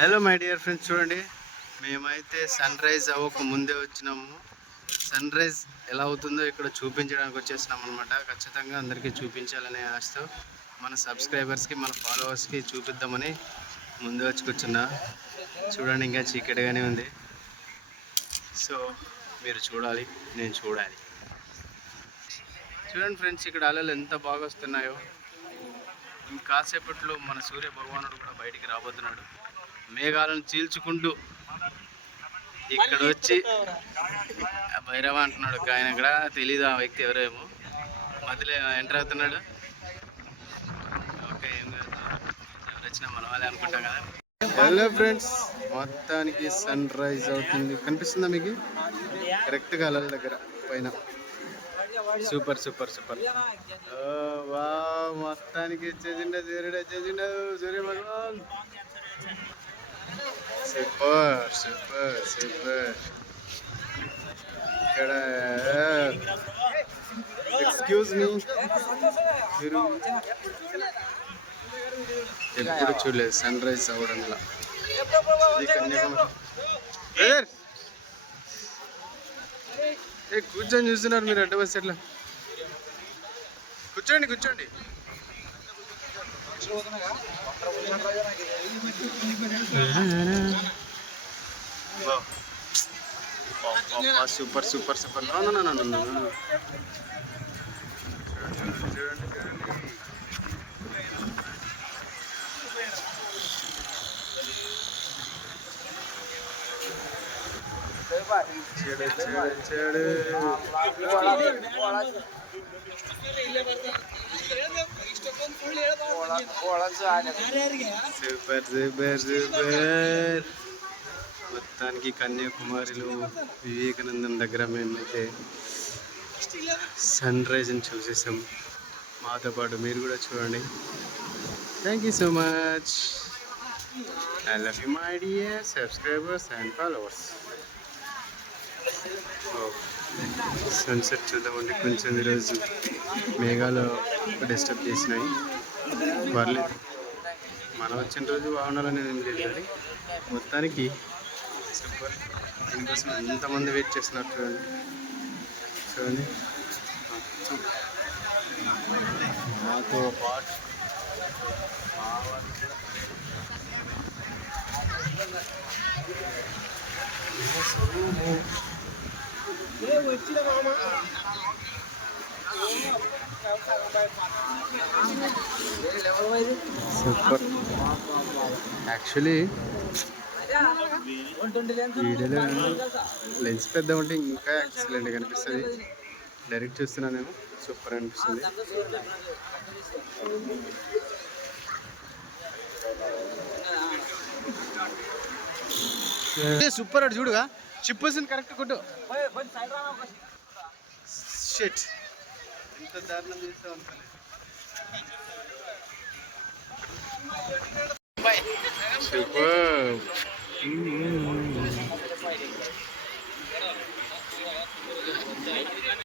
Hello my dear friends, చూడండి మేమైతే sun rise అవ్వక ముందే వచ్చినాము. సన్ రైజ్ ఎలా అవుతుందో ఇక్కడ చూపించడానికి వచ్చేసినాం అనమాట. ఖచ్చితంగా అందరికీ చూపించాలనే ఆశతో మన సబ్స్క్రైబర్స్కి, మన ఫాలోవర్స్కి చూపిద్దామని ముందే వచ్చి కూర్చున్నా. చూడండి, ఇంకా చీకటిగానే ఉంది. సో మీరు చూడాలి, నేను చూడాలి. చూడండి ఫ్రెండ్స్, ఇక్కడ అలలు ఎంత బాగా వస్తున్నాయో. కాసేపట్లో మన సూర్య భగవానుడు కూడా బయటికి రాబోతున్నాడు. మేఘాలను చీల్చుకుంటూ ఇక్కడ వచ్చి భైరవ అంటున్నాడు. ఆయన కూడా తెలీదు ఆ వ్యక్తి ఎవరేమో, మధ్యలో ఎంటర్ అవుతున్నాడు. ఓకే, ఏం కాదు, ఎవరు వచ్చినా మన వాళ్ళే అనుకుంటాం కదా. హలో ఫ్రెండ్స్, మొత్తానికి సన్ రైజ్ అవుతుంది. కనిపిస్తుందా మీకు? కరెక్ట్గా అలల దగ్గర పైన. Super super super. వా, మొత్తానికి వచ్చేసిండ సూర్యుడు, వచ్చేసిండ Surya Bhagavan. Super super super. ఇక్కడ ఎక్స్క్యూజ్ మీ, మీరు ఎప్పుడు చూడలేదు సన్ రైజ్ అవ్వడం ఇలా. కూర్చొని చూస్తున్నారు మీరు అడ్డ బస్. ఎట్లా కూర్చోండి కూర్చోండి. Super super super. చూడండి చెడు సూపర్ సూపర్ సూపర్. మొత్తానికి కన్యాకుమారిలో వివేకానందం దగ్గర మేమైతే సన్ రైజ్ని చూసేసాం. మాతో పాటు మీరు కూడా చూడండి. Thank you so much. I love you my dear subscribers and followers. Sunset చూద్దామండి. కొంచెం ఈరోజు మేఘాలు డిస్టర్బ్ చేసినాయి, పర్లేదు. మనం వచ్చిన రోజు బాగుండాలని ఏం లేదు, కానీ మొత్తానికి సూపర్. దీనికోసం ఎంతమంది వెయిట్ చేస్తున్నారు చూడండి. చూడండి, మాతో పాటు సూపర్. యాక్చువల్లీ వీడియోలో లెన్స్ పెద్ద ఉంటే ఇంకా ఎక్సలెంట్ కనిపిస్తుంది. డైరెక్ట్ చూస్తున్నానేమో సూపర్ అనిపిస్తుంది. సూపర్. అటు చూడుగా, చిప్ వస్తుంది కరెక్ట్ కొట్టు. షిట్, ఎంత దారుణం చేస్తావు అనుకోలేదు. సూపర్.